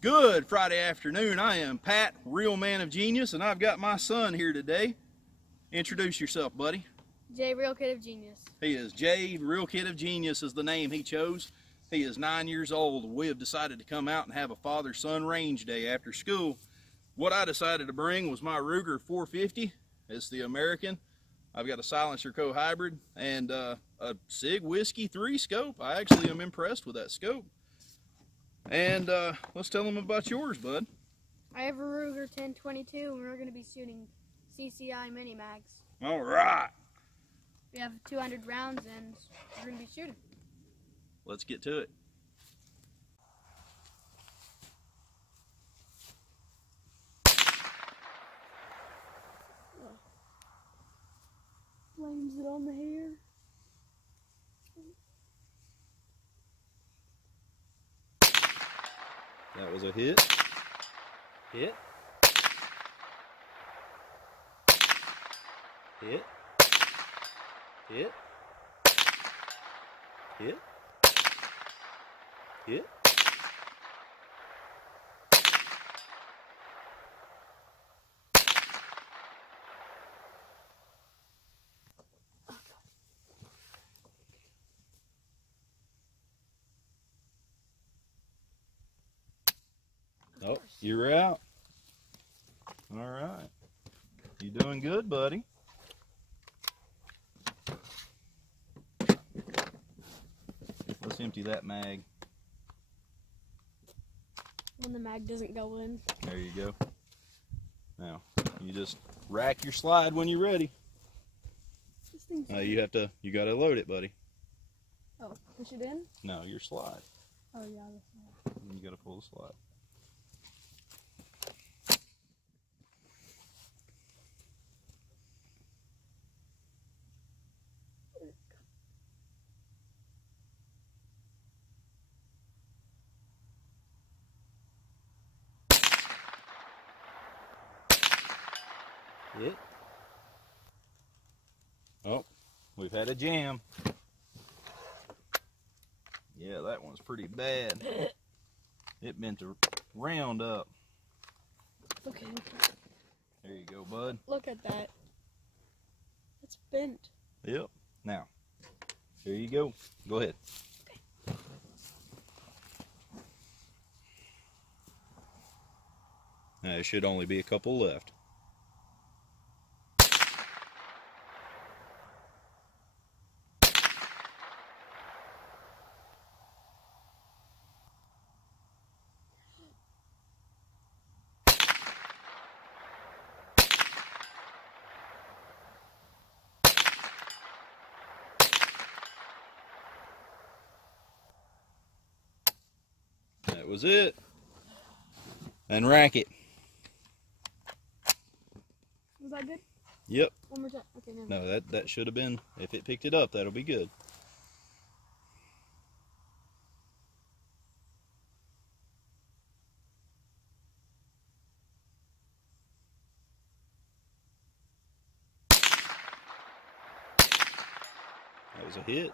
Good Friday afternoon. I am Pat, Real Man of Genius, and I've got my son here today. Introduce yourself, buddy. Jay Realkidofgenius. He is Jay Realkidofgenius is the name he chose. He is 9 years old. We have decided to come out and have a father-son range day after school. What I decided to bring was my Ruger 450. It's the American. I've got a silencer co-hybrid and a Sig Whiskey 3 scope. I actually am impressed with that scope. And let's tell them about yours, bud. I have a Ruger 1022 and we're going to be shooting CCI mini mags. All right. We have 200 rounds and we're going to be shooting. Let's get to it. Flames it on the hair. That was a hit. Hit. Hit. Hit. Hit. Hit. Oh, you're out. All right. You doing good, buddy? Let's empty that mag. When the mag doesn't go in. There you go. Now, you just rack your slide when you're ready. You gotta load it, buddy. Oh, push it in? No, your slide. Oh yeah, the slide. You gotta pull the slide. Hit. Oh, we've had a jam. Yeah, that one's pretty bad. It meant to round up. Okay. There you go, bud. Look at that. It's bent. Yep. Now, here you go. Go ahead. Now, there should only be a couple left. That was it. And rack it. Was that good? Yep. One more time. Okay, No, that should have been, if it picked it up, that'll be good. That was a hit.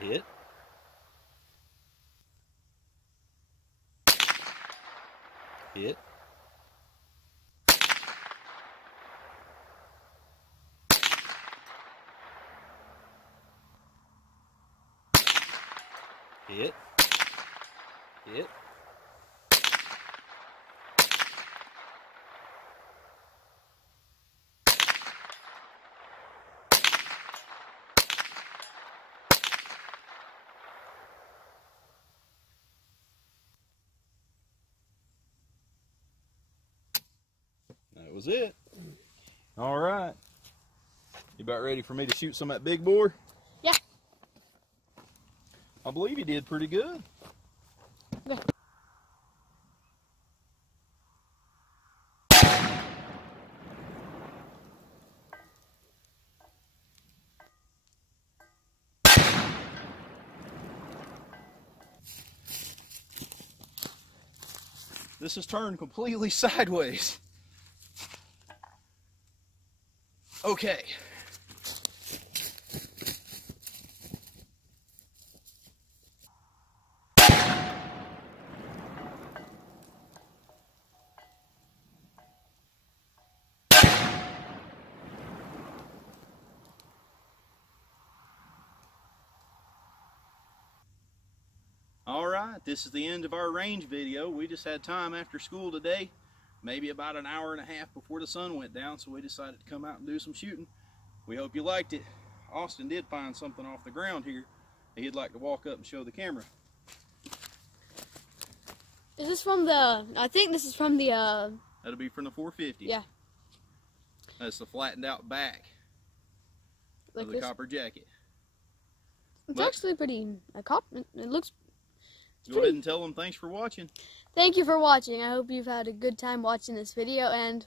Hit. Hit. Hit. Hit. That was it. All right. You about ready for me to shoot some at big bore? Yeah. I believe you did pretty good. Okay. This has turned completely sideways. Okay. Alright, this is the end of our range video. We just had time after school today, maybe about an hour and a half before the sun went down, so we decided to come out and do some shooting. We hope you liked it. Austin did find something off the ground here that he'd like to walk up and show the camera. Is this from the, I think this is from the, That'll be from the 450. Yeah. That's the flattened out back like of the this. copper jacket. It's actually pretty, it looks Go ahead and tell them thanks for watching. Thank you for watching. I hope you've had a good time watching this video, and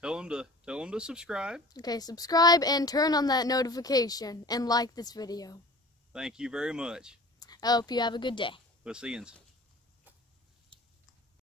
Tell them to subscribe. okay, subscribe and turn on that notification and like this video. Thank you very much. I hope you have a good day. We'll see you.